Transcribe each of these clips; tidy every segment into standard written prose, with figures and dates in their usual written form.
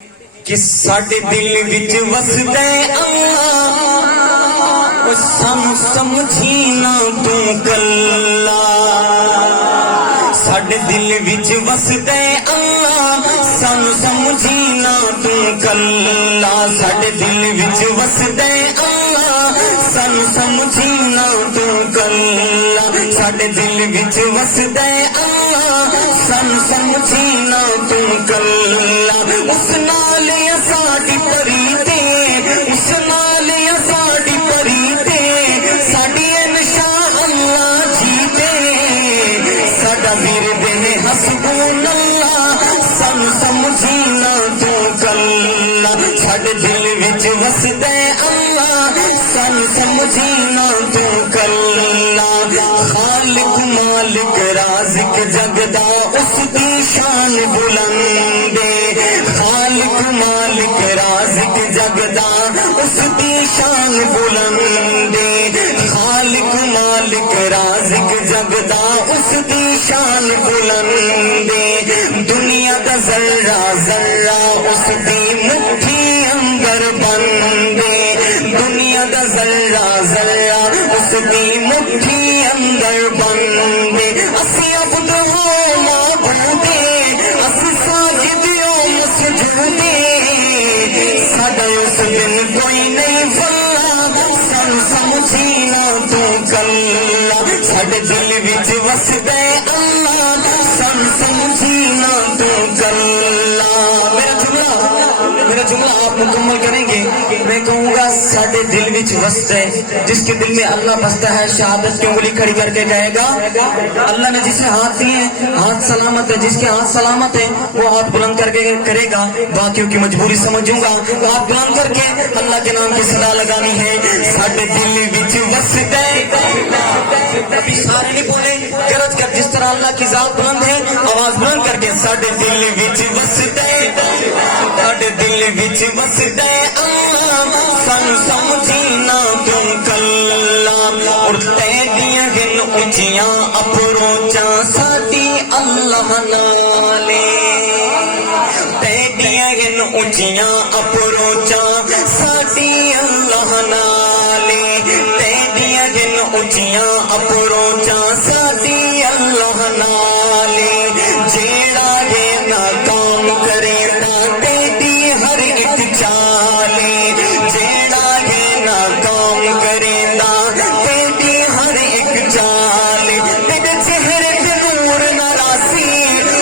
کہ ساڈے دل وچ وسدا ہے اللہ، او سانو سمجھی نہ تو کلا۔ ساڈے دل وچ وسدا ہے اللہ، سانو سمجھی نہ تو کلا۔ ساڈے دل وچ وسدا ہے اللہ، سانو سمجھی نہ تو کلا۔ ساڈے دل وچ وسدا ہے اللہ، سانو سمجھی نہ تو کلا۔ اس نال ساڈی پریتے، اس نال ساڈی پریتے، ساڈی انشاءاللہ جیتے۔ ساڈا ورد ہے حسبون اللہ، سانو سمجھی نہ تو کلا۔ ساڈے دل وچ وسدا ہے اللہ، سانو سمجھی نہ تو کلا۔ خالق مالک رازق جگدا اس دی شان بلند ہے۔ خالق مالک رازق جگدا اس دی شان بلند ہے۔ خالق مالک رازق جگدا اس دی شان بلند ہے۔ دنیا دا ذرہ ذرہ اس دی مٹھی اندر بند ہے۔ دنیا دا ذرہ ذرہ اس دی مٹھی اندر بند ہے۔ اسی عبد ہو معبود، اسی ساجد ہو مسجود، ساڈا اس دن کوئی نہیں واللہ، سانو سمجھی نہ تو کلا۔ ساڈے دل وچ وسدا ہے اللہ، سانو سمجھی نہ تو کلا۔ میرا جملہ آپ مکمل کریں گے۔ میں کہوں گا ساڈے دل وچ وسدا ہے، جس کے دل میں اللہ بستا ہے شہادت کی انگلی کھڑی کر کے کہے گا اللہ نے جسے ہاتھ دیے ہاتھ سلامت ہے، جس کے ہاتھ سلامت ہے وہ ہاتھ بلند کر کے کرے گا۔ باقیوں کی مجبوری سمجھوں گا، ہاتھ بلند کر کے اللہ کے نام کی صدا لگانی ہے۔ ساڈے دل وچ وسدا ہے، ابھی سارے نہیں بولے، گرج کر جس طرح اللہ کی ذات بلند ہے آواز بلند کر کے ساڈے دل وچ وسدا ہے، ساڈے دل وچ وسدا ہے اللہ، سانو سمجھی نہ تو کلا۔ اور تیریاں گن اونچیاں اپروچاں ساڈی اللہ نالے، تیریاں گن اونچیاں اپروچاں ساڈی اللہ نالے، تیریاں گن اونچیاں اپروچاں ساڈی اللہ نالے۔ جیڑا ہے ناکام کرے نا تیری ہر ایک چالے، جیڑا ہے ناکام کرے نا تیری ہر ایک چالے۔ تیرے چہرے پہ نور ناراضی،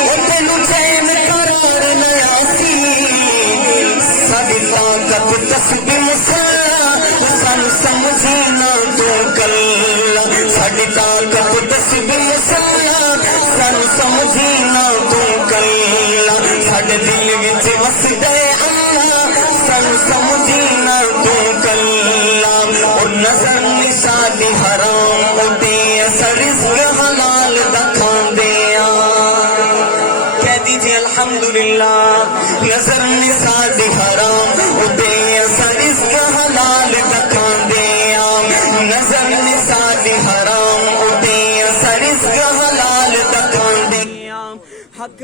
اور تینوں چین قرار نیاسی۔ ساڈی طاقت تسبیح مسلح، سانو سمجھی نہ تو کلا۔ ساڈی طاقت تسبیح مسلح، سانو سمجھی نہ تو کلا۔ ساڈے دل وچ وسدا ہے اللہ، سانو سمجھی نہ تو کلا۔ اور نظر نہیں ساڈی حرام ہوتی، اصل رزق حلال دا کھاندے ہاں۔ کہہ دیجیے الحمدللہ۔ نظر نہیں ساڈی حرام ہوتی، اصل رزق حلال دا کھاندے ہاں۔ نظر نہیں ساڈی حرام ہوتی، اصل رزق حلال دا کھاندے ہاں۔ حق